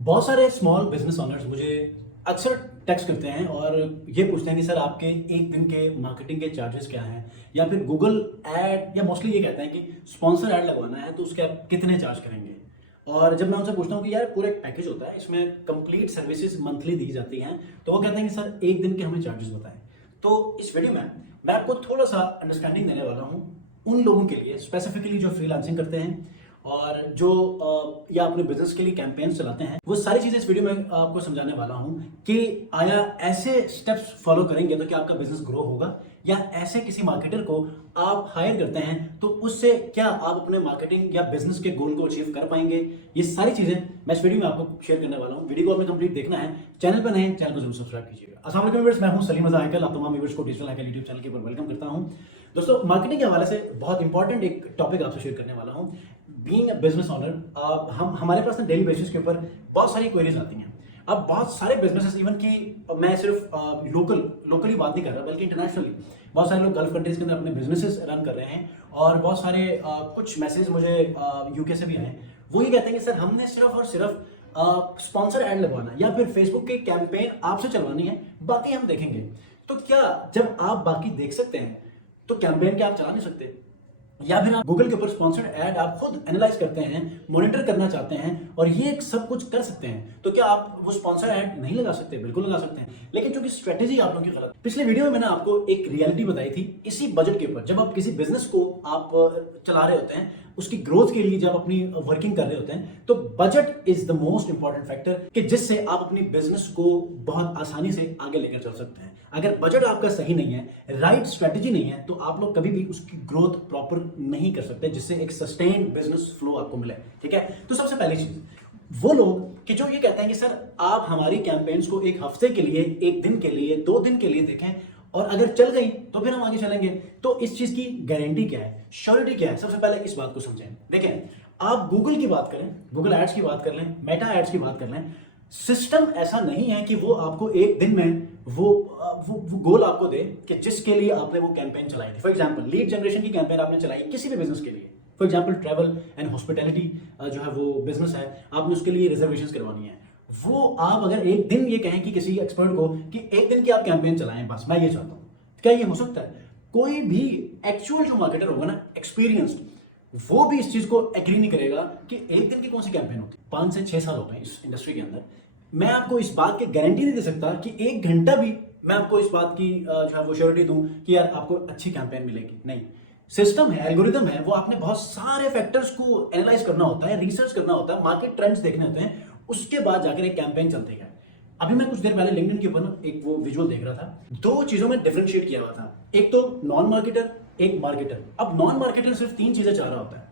बहुत सारे small business owners मुझे अक्सर टेक्स्ट करते हैं और ये पूछते हैं कि सर आपके एक दिन के मार्केटिंग के चार्जेस क्या हैं, या फिर गूगल ऐड, या मोस्टली ये कहते हैं कि स्पॉन्सर ऐड लगवाना है तो उसके आप कितने चार्ज करेंगे। और जब मैं उनसे पूछता हूँ कि यार पूरा एक पैकेज होता है, इसमें कंप्लीट सर्विसेज मंथली दी जाती हैं, तो वो कहते हैं कि सर एक दिन के हमें चार्जेस बताएं। तो इस वीडियो में मैं आपको थोड़ा सा अंडरस्टैंडिंग देने वाला हूँ उन लोगों के लिए, स्पेसिफिकली जो फ्रीलांसिंग करते हैं और जो या अपने बिजनेस के लिए कैंपेन्स चलाते हैं। वो सारी चीजें इस वीडियो में आपको समझाने वाला हूं कि आया ऐसे स्टेप्स फॉलो करेंगे तो क्या आपका बिजनेस ग्रो होगा, या ऐसे किसी मार्केटर को आप हायर करते हैं तो उससे क्या आप अपने मार्केटिंग या बिजनेस के गोल को अचीव कर पाएंगे। ये सारी चीजें मैं इस वीडियो में आपको शेयर करने वाला हूं। वीडियो को आपने कंप्लीट देखना है। चैनल पर नए हैं, चैनल को जरूर सब्सक्राइब कीजिएगा। अस्सलाम वालेकुम व्यूअर्स, मैं हूं सलीम रज़ा हैकल। आप तमाम व्यूअर्स को डिजिटल हैकल यूट्यूब चैनल के ऊपर वेलकम करता हूं। दोस्तों, मार्केटिंग के हवाले से बहुत इंपॉर्टेंट एक टॉपिक आपसे शेयर करने वाला हूं। बीइंग अ बिजनेस ओनर, हम हमारे पास ना डेली बेसिस के ऊपर बहुत सारी क्वेरीज आती हैं। अब बहुत सारे बिजनेसेस, इवन कि मैं सिर्फ लोकली बात नहीं कर रहा बल्कि इंटरनेशनली बहुत सारे लोग गल्फ कंट्रीज के अंदर अपने बिजनेसेस रन कर रहे हैं। और बहुत सारे कुछ मैसेज मुझे यूके से भी आए हैं। वो ये कहते हैं कि सर हमने सिर्फ और सिर्फ स्पॉन्सर ऐड लगवाना है या फिर फेसबुक की कैंपेन आपसे चलवानी है, बाकी हम देखेंगे। तो क्या जब आप बाकी देख सकते हैं तो कैंपेन क्या आप चला नहीं सकते? या फिर आप गूगल के ऊपर स्पॉन्सर्ड ऐड आप खुद एनालाइज करते हैं, मॉनिटर करना चाहते हैं और ये सब कुछ कर सकते हैं, तो क्या आप वो स्पॉन्सर ऐड नहीं लगा सकते? बिल्कुल लगा सकते हैं, लेकिन चूंकि स्ट्रेटेजी आप लोगों की गलत। पिछले वीडियो में मैंने आपको एक रियलिटी बताई थी इसी बजट के ऊपर। जब आप किसी बिजनेस को आप चला रहे होते हैं, उसकी ग्रोथ के लिए जब अपनी वर्किंग कर रहे होते हैं, तो budget is the most important factor कि जिससे आप अपनी बिजनेस को बहुत आसानी से आगे लेकर चल सकते हैं। अगर बजट आपका सही नहीं है, राइट स्ट्रेटेजी नहीं है, तो आप लोग कभी भी उसकी ग्रोथ प्रॉपर नहीं कर सकते जिससे एक सस्टेन्ड बिजनेस फ्लो आपको मिले। ठीक है, तो सबसे पहली चीज वो लोग कि जो ये कहते हैं कि सर आप हमारी कैंपेन्स को एक हफ्ते के लिए, एक दिन के लिए, 2 दिन के लिए देखें और अगर चल गई तो फिर हम आगे चलेंगे। तो इस चीज की गारंटी क्या है, श्योरिटी क्या है? सबसे पहले इस बात को समझें। देखें, आप गूगल की बात करें, गूगल एड्स की बात कर लें, मेटा एड्स की बात कर लें, सिस्टम ऐसा नहीं है कि वो आपको एक दिन में वो गोल आपको दे कि जिसके लिए आपने वो कैंपेन चलाई थी। फॉर एग्जांपल, लीड जनरेशन की कैंपेन आपने चलाई किसी भी बिजनेस के लिए। For example, travel and hospitality जो है वो बिजनेस है, आपने उसके लिए रिजर्वेशंस करवानी है। वो आप अगर एक दिन ये कहें कि किसी एक्सपर्ट को कि एक दिन की आप कैंपेन चलाएं, बस मैं ये चाहता हूं, क्या ये हो सकता है? कोई भी एक्चुअल जो मार्केटर होगा ना, एक्सपीरियंस्ड, वो भी इस चीज को एग्री नहीं करेगा कि एक दिन की कौन सी कैंपेन होती है। 5 से 6 साल हो गए इस इंडस्ट्री के अंदर। मैं आपको इस बात की गारंटी नहीं दे सकता कि 1 घंटा भी मैं आपको इस बात की जो है वो श्योरिटी दूं कि यार आपको अच्छी कैंपेन मिलेगी। नहीं, सिस्टम है, एल्गोरिदम है, वो आपने बहुत सारे फैक्टर्स को एनालाइज करना होता है, रिसर्च करना होता है, मार्केट ट्रेंड्स देखने होते हैं, उसके बाद जाकर एक कैंपेन चलती है। अभी मैं कुछ देर पहले लिंक्डइन के ऊपर ना एक वो विजुअल देख रहा था। 2 चीजों में डिफरेंशिएट किया हुआ था, एक तो नॉन मार्केटर, एक मार्केटर। अब नॉन मार्केटर सिर्फ 3 चीजें चाह रहा होता है,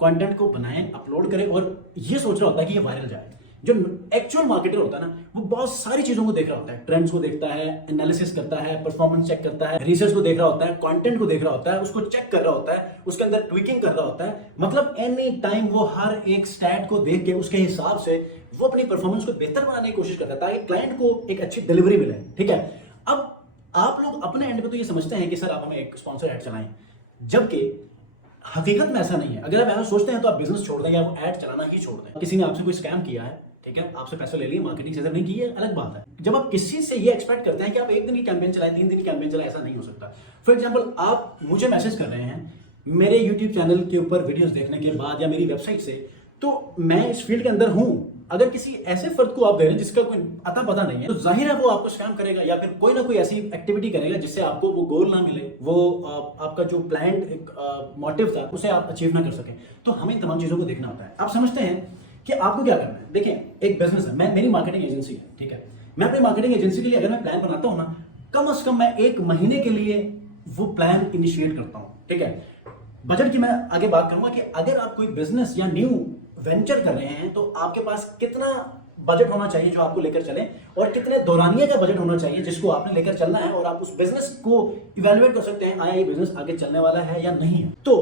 कंटेंट को बनाएं, अपलोड करें और ये सोच रहा होता है कि ये वायरल जाए। जो एक्चुअल मार्केटर होता है ना, वो बहुत सारी चीजों को देख रहा होता है, ट्रेंड्स को देखता है, एनालिसिस करता है, परफॉर्मेंस चेक करता है, रिसर्च को देख रहा होता है, कंटेंट को देख रहा होता है, उसको चेक कर रहा होता है, उसके अंदर ट्विकिंग कर रहा होता है। मतलब एनी टाइम वो हर एक स्टैट को देख के उसके हिसाब से वो अपनी परफॉर्मेंस को बेहतर बनाने की कोशिश करता है ताकि क्लाइंट को एक अच्छी डिलीवरी मिले। ठीक है, अब आप लोग अपने एंड पे तो ये समझते हैं कि सर आप हमें एक स्पॉन्सर ऐड चलाएं, जबकि हकीकत में ऐसा नहीं है। अगर आप ऐसा सोचते हैं तो आप बिजनेस छोड़ दें या वो ऐड चलाना ही छोड़ दें। किसी ने आपसे कोई स्कैम किया है, ठीक है, आपसे पैसे ले लिए, मार्केटिंग से नहीं की है, अलग बात है। जब आप किसी से ये एक्सपेक्ट करते हैं कि आप एक दिन की कैंपेन चलाएं, 3 दिन की कैंपेन चलाएं, ऐसा नहीं हो सकता। फॉर एग्जांपल, आप मुझे मैसेज कर रहे हैं मेरे यूट्यूब चैनल के ऊपर वीडियोस देखने के बाद या मेरी वेबसाइट से, तो मैं इस फील्ड के अंदर हूं। अगर किसी ऐसे फर्द को आप दे रहे हैं जिसका कोई अता पता नहीं है, तो जाहिर है वो आपको स्कैम करेगा या फिर कोई ना कोई ऐसी एक्टिविटी करेगा जिससे आपको वो गोल ना मिले, वो आपका जो प्लान्ड एक मोटिव था उसे आप अचीव ना कर सके। तो हमें इन तमाम चीजों को देखना होता है। आप समझते हैं कि आपको क्या करना है। देखिए, एक बिजनेस है, मेरी मार्केटिंग एजेंसी है, ठीक है। मैं अपनी मार्केटिंग एजेंसी के लिए अगर मैं प्लान बनाता हूं ना, कम से कम मैं 1 महीने के लिए वो प्लान इनिशिएट करता हूं। ठीक है, बजट की मैं आगे बात करूंगा कि अगर आप कोई बिजनेस या न्यू वेंचर कर रहे हैं तो आपके पास कितना बजट होना चाहिए जो आपको लेकर चले, और कितने दौरानिया का बजट होना चाहिए जिसको आपने लेकर चलना है, और आप उस बिजनेस को इवेल्युएट कर सकते हैं आया ये बिजनेस आगे चलने वाला है या नहीं है। तो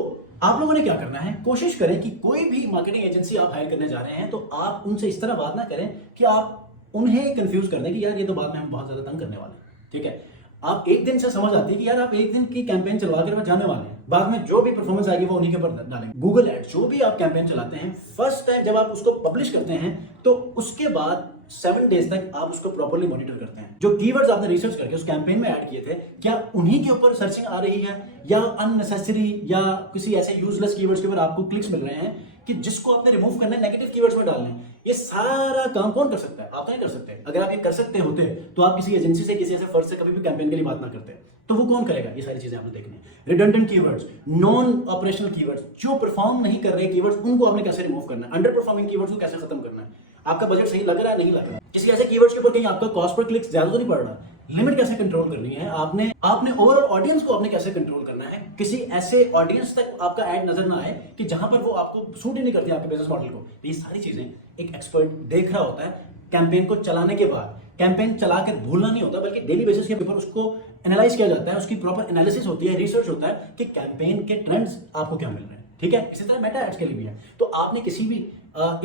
आप लोगों ने क्या करना है, कोशिश करें कि कोई भी मार्केटिंग एजेंसी आप हायर करने जा रहे हैं तो आप उनसे इस तरह बात ना करें कि आप उन्हें कंफ्यूज कर दें कि यार ये तो बाद में हम बहुत ज्यादा तंग करने वाले हैं। ठीक है, आप एक दिन से समझ आती है कि यार आप एक दिन की कैंपेन चलवा कर जाने वाले हैं, बाद में जो भी परफॉर्मेंस आएगी वो उन्हीं के ऊपर डालेंगे। गूगल एड जो भी आप कैंपेन चलाते हैं, फर्स्ट टाइम जब आप उसको पब्लिश करते हैं तो उसके बाद 7 डेज तक आप उसको प्रॉपर्ली मॉनिटर करते हैं। जो कीवर्ड्स आपने रिसर्च करके उस कैंपेन में ऐड किए थे, क्या उन्हीं के ऊपर सर्चिंग आ रही है या अननेसेसरी या किसी ऐसे यूजलेस कीवर्ड्स के ऊपर आपको क्लिक्स मिल रहे हैं कि जिसको आपने रिमूव करना है, नेगेटिव कीवर्ड्स में डालने हैं। ये सारा काम कौन कर सकता है? आप तो नहीं कर सकते। अगर आप ये कर सकते होते तो आप किसी एजेंसी से, किसी ऐसे फर्ज से कभी भी कैंपेन के लिए बात ना करते। तो वो कौन करेगा? ये सारी चीजें आपने देखनी है। Redundant keywords, non operational keywords, जो परफॉर्म नहीं कर रहे कीवर्ड्स, उनको आपने कैसे रिमूव करना है, अंडर परफॉर्मिंग कीवर्ड्स को कैसे खत्म करना है, आपका बजट सही लग रहा है नहीं लग रहा है, किसी ऐसे कीवर्ड्स के ऊपर कहीं आपका कॉस्ट पर क्लिक ज्यादा तो नहीं पड़ रहा, लिमिट कैसे कंट्रोल करनी है, आपने ओवरऑल ऑडियंस को आपने कैसे कंट्रोल करना है, किसी ऐसे ऑडियंस तक आपका ऐड नजर ना आए कि जहां पर वो आपको सूट ही नहीं करती आपके बिजनेस मॉडल को। ये सारी चीजें एक एक्सपर्ट देख रहा होता है कैंपेन को चलाने के बाद। कैंपेन चलाकर भूलना नहीं होता, बल्कि डेली बेसिस के ऊपर उसको एनालाइज किया जाता है, उसकी प्रॉपर एनालिसिस होती है, रिसर्च होता है कि कैंपेन के ट्रेंड्स आपको क्या मिल रहे हैं। ठीक है, इसी तरह मेटा एड्स के लिए भी है। तो आपने किसी भी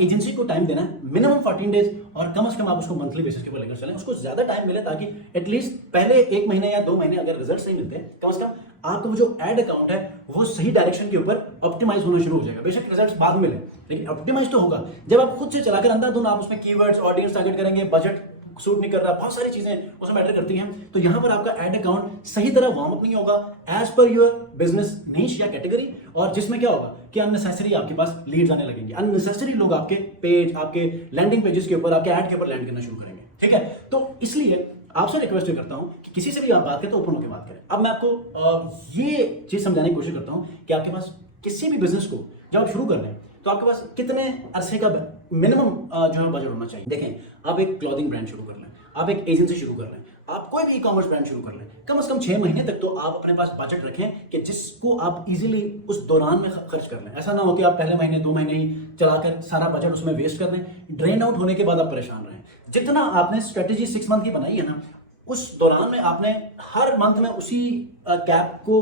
एजेंसी को टाइम देना है, मिनिमम 14 डेज, और कम से कम आप उसको मंथली बेसिस के ऊपर लेकर चलें। उसको ज्यादा टाइम मिले ताकि एटलीस्ट पहले 1 महीने या 2 महीने अगर रिजल्ट नहीं मिलते, कम से कम आपको जो एड अकाउंट है वो सही डायरेक्शन के ऊपर ऑप्टिमाइज होना शुरू हो जाएगा। बेशक रिजल्ट्स बाद में मिले, लेकिन ऑप्टिमाइज तो होगा जब आप खुद से चलाकर अंधाधुंध आप उसमें कीवर्ड्स, ऑडियंस टारगेट करेंगे, बजट सूट नहीं कर रहा, बहुत सारी चीजें उसमें मैटर करती हैं। तो यहां पर आपका एड अकाउंट सही तरह वार्म अप नहीं होगा एज पर योर बिजनेस नीश या कैटेगरी, और जिसमें क्या होगा कि अननेसेसरी आपके पास लीड्स आने लगेंगे, अननेसेसरी लोग आपके पेज, आपके लैंडिंग पेजेस के ऊपर, आपके ऐड के ऊपर लैंड करना शुरू करेंगे। ठीक है, तो इसलिए आपसे रिक्वेस्ट करता हूं कि किसी से भी आप बात करें तो ओपन होकर बात करें। अब मैं आपको ये चीज समझाने की कोशिश करता हूं कि आपके पास किसी भी बिजनेस को जब आप शुरू कर रहे हैं तो आपके पास कितने अरसे का मिनिमम जो है बजट होना चाहिए। देखें, आप एक क्लॉथिंग ब्रांड शुरू कर लें, आप एक एजेंसी शुरू कर लें, आप कोई भी ई कॉमर्स ब्रांड शुरू कर लें, कम से कम 6 महीने तक तो आप अपने पास बजट रखें कि जिसको आप इजीली उस दौरान में खर्च कर लें। ऐसा ना हो कि आप पहले महीने 2 महीने ही चलाकर सारा बजट उसमें वेस्ट कर दें, ड्रेन आउट होने के बाद आप परेशान रहें। जितना आपने स्ट्रेटेजी 6 मंथ की बनाई है ना, उस दौरान में आपने हर मंथ में उसी कैप को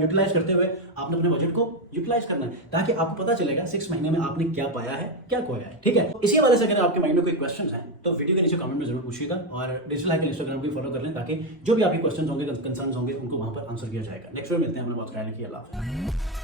यूटिलाइज करते हुए आपने अपने बजट को यूटिलाइज करना है, ताकि आपको पता चलेगा 6 महीने में आपने क्या पाया है, क्या खोया है। ठीक है, तो इसी हवाले से अगर आपके माइंड में कोई क्वेश्चंस हैं तो वीडियो के नीचे कमेंट में जरूर पूछिएगा, और डिजिटल हैकर इंस्टाग्राम को फॉलो कर लें ताकि जो भी आपके क्वेश्चंस होंगे, कंसर्न्स होंगे, उनको वहां पर आंसर किया जाएगा। नेक्स्ट वीडियो मिलते हैं, अपना बहुत ख्याल रखिए। अल्लाह हाफ़िज़।